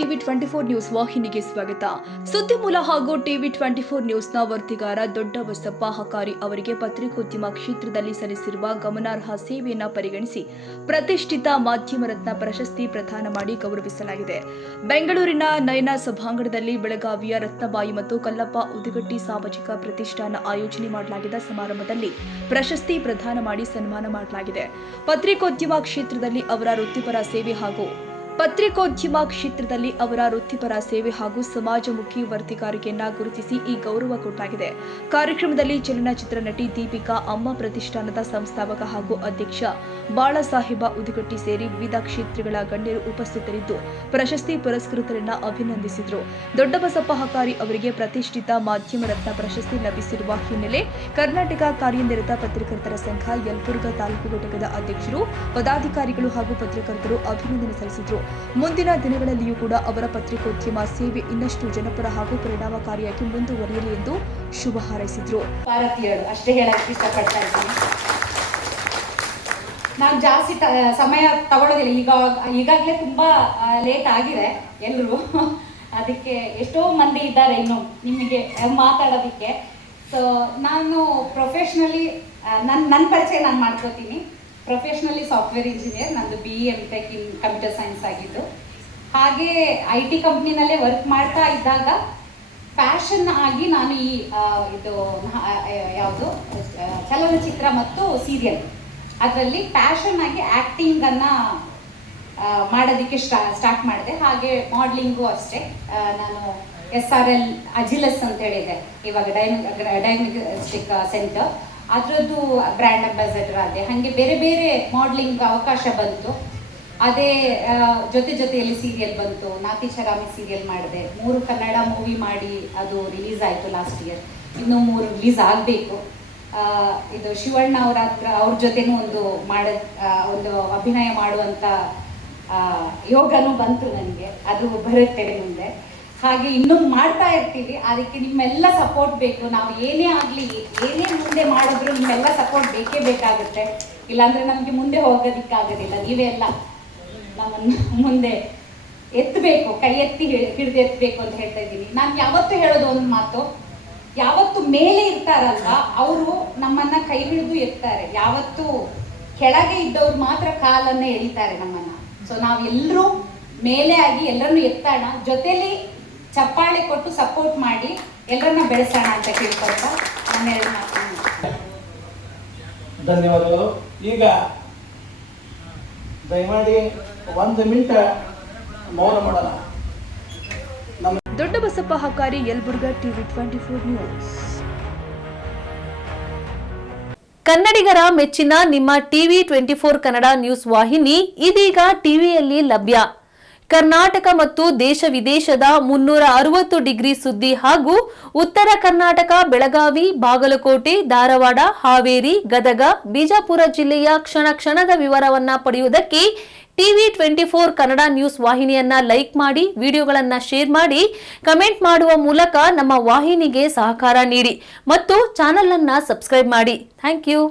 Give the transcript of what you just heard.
TV 24 news ವಾಹಿನಿಗೆ ಸ್ವಾಗತ. ಸುದ್ದಿಮೂಲ ಹಾಗೂ ಟಿವಿ 24 ನ್ಯೂಸ್ನ ವರದಿಗಾರ ದೊಡ್ಡ ಬಸಪ್ಪ ಹಕಾರಿ ಅವರಿಗೆ ಪತ್ರಿಕೋದ್ಯಮ ಕ್ಷೇತ್ರದಲ್ಲಿ ಸಲ್ಲಿಸಿರುವ ಗಮನಾರ್ಹ ಸೇವೆಯನ್ನು ಪರಿಗಣಿಸಿ ಪ್ರತಿಷ್ಠಿತ ಮಾಧ್ಯಮ ರತ್ನ ಪ್ರಶಸ್ತಿ ಪ್ರದಾನ ಮಾಡಿ ಗೌರವಿಸಲಾಗಿದೆ. ಬೆಂಗಳೂರಿನ ನಯನ ಸಭಾಂಗಣದಲ್ಲಿ ಬೆಳಗಾವಿಯ ರತ್ನಬಾಯಿ ಮತ್ತು ಕಲ್ಲಪ್ಪ ಉದಿಗಟ್ಟಿ ಸಾಮಾಜಿಕ ಪ್ರತಿಷ್ಠಾನ ಆಯೋಜನೆ ಮಾಡಲಾಗಿದ್ದ ಸಮಾರಂಭದಲ್ಲಿ ಪ್ರಶಸ್ತಿ ಪ್ರದಾನ ಮಾಡಿ ಸನ್ಮಾನ ಮಾಡಲಾಗಿದೆ. ಪತ್ರಿಕೋದ್ಯಮ ಕ್ಷೇತ್ರದಲ್ಲಿ ಅವರ ವೃತ್ತಿಪರ ಸೇವೆ ಹಾಗೂ ಸಮಾಜಮುಖಿ ವರದಿಗಾರಿಕೆಯನ್ನ ಗುರುತಿಸಿ ಈ ಗೌರವ ಕೊಡಲಾಗಿದೆ. ಕಾರ್ಯಕ್ರಮದಲ್ಲಿ ಚಲನಚಿತ್ರ ನಟಿ ದೀಪಿಕಾ, ಅಮ್ಮ ಪ್ರತಿಷ್ಠಾನದ ಸಂಸ್ಥಾಪಕ ಹಾಗೂ ಅಧ್ಯಕ್ಷ ಬಾಳಸಾಹೇಬ ಉದಿಗಟ್ಟಿ ಸೇರಿ ವಿವಿಧ ಕ್ಷೇತ್ರಗಳ ಗಣ್ಯರು ಉಪಸ್ಥಿತರಿದ್ದು ಪ್ರಶಸ್ತಿ ಪುರಸ್ಕೃತರನ್ನ ಅಭಿನಂದಿಸಿದರು. ದೊಡ್ಡಬಸಪ್ಪ ಹಕಾರಿ ಅವರಿಗೆ ಪ್ರತಿಷ್ಠಿತ ಮಾಧ್ಯಮ ರತ್ನ ಪ್ರಶಸ್ತಿ ಲಭಿಸಿರುವ ಹಿನ್ನೆಲೆ ಕರ್ನಾಟಕ ಕಾರ್ಯನಿರತ ಪತ್ರಕರ್ತರ ಸಂಘ ಯಲಬುರ್ಗಾ ತಾಲೂಕು ಘಟಕದ ಅಧ್ಯಕ್ಷರು, ಪದಾಧಿಕಾರಿಗಳು ಹಾಗೂ ಪತ್ರಕರ್ತರು ಅಭಿನಂದನೆ ಸಲ್ಲಿಸಿದರು. ಮುಂದಿನ ದಿನಗಳಲ್ಲಿಯೂ ಕೂಡ ಅವರ ಪತ್ರಿಕೋದ್ಯಮ ಸೇವೆ ಇನ್ನಷ್ಟು ಜನಪರ ಹಾಗೂ ಪರಿಣಾಮಕಾರಿಯಾಗಿ ಮುಂದುವರಿಯಲಿ ಎಂದು ಶುಭ ಹಾರೈಸಿದರು. ಭಾರತೀಯರು ಅಷ್ಟೇ ಹೇಳಕ್ಕೆ ಇಷ್ಟಪಡ್ತಾ ಇದ್ದೀನಿ. ನಾನು ಜಾಸ್ತಿ ಸಮಯ ತಗೊಳ್ಳೋದಿಲ್ಲ. ಈಗಾಗಲೇ ತುಂಬಾ ಲೇಟ್ ಆಗಿದೆ ಎಲ್ಲರೂ. ಅದಕ್ಕೆ ಎಷ್ಟೋ ಮಂದಿ ಇದ್ದಾರೆ ಇನ್ನು ನಿಮಗೆ ಮಾತಾಡೋದಕ್ಕೆ. ಸೊ ನಾನು ಪ್ರೊಫೆಷ್ನಲಿ ನನ್ನ ಪರಿಚಯ ನಾನು ಮಾಡ್ಕೋತೀನಿ. ಪ್ರೊಫೆಷ್ನಲಿ ಸಾಫ್ಟ್ವೇರ್ ಇಂಜಿನಿಯರ್, ನಂದು BE M.Tech in computer science ಆಗಿದ್ದು. ಹಾಗೆ IT ಕಂಪ್ನಿನಲ್ಲೇ ವರ್ಕ್ ಮಾಡ್ತಾ ಇದ್ದಾಗ ಪ್ಯಾಷನ್ ಆಗಿ ನಾನು ಯಾವುದು ಚಲನಚಿತ್ರ ಮತ್ತು ಸೀರಿಯಲ್ ಅದರಲ್ಲಿ ಪ್ಯಾಷನ್ ಆಗಿ ಆ್ಯಕ್ಟಿಂಗನ್ನು ಮಾಡೋದಕ್ಕೆ ಸ್ಟಾರ್ಟ್ ಮಾಡಿದೆ. ಹಾಗೆ ಮಾಡಲಿಂಗು ಅಷ್ಟೇ. ನಾನು SRL ಅಜಿಲಸ್ ಅಂತ ಹೇಳಿದೆ, ಇವಾಗ ಡಯಾಗ್ನೋಸ್ಟಿಕ್ ಸೆಂಟರ್, ಅದರದ್ದು ಬ್ರ್ಯಾಂಡ್ ಅಂಬಾಸಡರ್ ಆದೆ. ಹಾಗೆ ಬೇರೆ ಬೇರೆ ಮಾಡಲಿಂಗ್ ಅವಕಾಶ ಬಂತು. ಅದೇ ಜೊತೆಯಲ್ಲಿ ಸೀರಿಯಲ್ ಬಂತು. ನಾತಿಚರಾಮಿ ಸೀರಿಯಲ್ ಮಾಡಿದೆ. 3 ಕನ್ನಡ ಮೂವಿ ಮಾಡಿ ಅದು ರಿಲೀಸ್ ಆಯಿತು ಲಾಸ್ಟ್ ಇಯರ್. ಇನ್ನೂ 3 ರಿಲೀಸ್ ಆಗಬೇಕು. ಇದು ಶಿವಣ್ಣ ಅವ್ರ ಜೊತೆನೂ ಒಂದು ಅಭಿನಯ ಮಾಡುವಂಥ ಯೋಗನೂ ಬಂತು ನನಗೆ. ಅದು ಬರುತ್ತೆ ಮುಂದೆ. ಹಾಗೆ ಇನ್ನೂ ಮಾಡ್ತಾ ಇರ್ತೀವಿ. ಅದಕ್ಕೆ ನಿಮ್ಮೆಲ್ಲ ಸಪೋರ್ಟ್ ಬೇಕು. ನಾವು ಏನೇ ಆಗಲಿ, ಏನೇ ಮುಂದೆ ಮಾಡಿದ್ರು ನಿಮ್ಮೆಲ್ಲ ಸಪೋರ್ಟ್ ಬೇಕೇ ಬೇಕಾಗುತ್ತೆ. ಇಲ್ಲಾಂದರೆ ನಮಗೆ ಮುಂದೆ ಹೋಗೋದಕ್ಕಾಗೋದಿಲ್ಲ. ನೀವೇ ಎಲ್ಲ ನಮ್ಮನ್ನು ಮುಂದೆ ಎತ್ತಬೇಕು, ಕೈ ಎತ್ತಿ ಹಿಡಿದು ಎತ್ತಬೇಕು ಅಂತ ಹೇಳ್ತಾ ಇದ್ದೀನಿ. ನಾನು ಯಾವತ್ತೂ ಹೇಳೋದು ಒಂದು ಮಾತು, ಯಾವತ್ತು ಮೇಲೆ ಇರ್ತಾರಲ್ಲ ಅವರು ನಮ್ಮನ್ನು ಕೈ ಹಿಡಿದು ಎತ್ತಾರೆ. ಯಾವತ್ತು ಕೆಳಗೆ ಇದ್ದವ್ರು ಮಾತ್ರ ಕಾಲನ್ನೇ ಎಳಿತಾರೆ ನಮ್ಮನ್ನು. ಸೊ ನಾವೆಲ್ಲರೂ ಮೇಲೆ ಆಗಿ ಎಲ್ಲರನ್ನೂ ಎತ್ತಾಣ, ಜೊತೆಲಿ ಚಪ್ಪಾಳೆ ಕೊಟ್ಟು ಸಪೋರ್ಟ್ ಮಾಡಿ ಎಲ್ಲರನ್ನ ಬೆಳೆಸೋಣ ಅಂತ ಕೇಳ್ಕೊಳ್ತಾ ನಾನು ಎರಡು ಮಾತು. ಧನ್ಯವಾದಗಳು. ಈಗ ದಯಮಾಡಿ 1 ಮಿನಿಟ್ ಮೌನ ಮಾಡೋಣ. Doddabasappa Hakari, Yelburga, TV 24 news. ಕನ್ನಡಿಗರ ಮೆಚ್ಚಿನ ನಿಮ್ಮ ಟಿವಿ 24 ಕನ್ನಡ ನ್ಯೂಸ್ ವಾಹಿನಿ ಇದೀಗ ಟಿವಿಯಲ್ಲಿ ಲಭ್ಯ. ಕರ್ನಾಟಕ ಮತ್ತು ದೇಶ ವಿದೇಶದ 360 ಡಿಗ್ರಿ ಸುದ್ದಿ ಹಾಗೂ ಉತ್ತರ ಕರ್ನಾಟಕ, ಬೆಳಗಾವಿ, ಬಾಗಲಕೋಟೆ, ಧಾರವಾಡ, ಹಾವೇರಿ, ಗದಗ, ಬಿಜಾಪುರ ಜಿಲ್ಲೆಯ ಕ್ಷಣ ಕ್ಷಣದ ವಿವರವನ್ನ ಪಡೆಯುವುದಕ್ಕೆ ಟಿವಿ 24 ಕನ್ನಡ ನ್ಯೂಸ್ ವಾಹಿನಿಯನ್ನ ಲೈಕ್ ಮಾಡಿ, ವಿಡಿಯೋಗಳನ್ನ ಶೇರ್ ಮಾಡಿ, ಕಮೆಂಟ್ ಮಾಡುವ ಮೂಲಕ ನಮ್ಮ ವಾಹಿನಿಗೆ ಸಹಕಾರ ನೀಡಿ ಮತ್ತು ಚಾನೆಲ್ ಅನ್ನ ಸಬ್ಸ್ಕ್ರೈಬ್ ಮಾಡಿ. Thank you.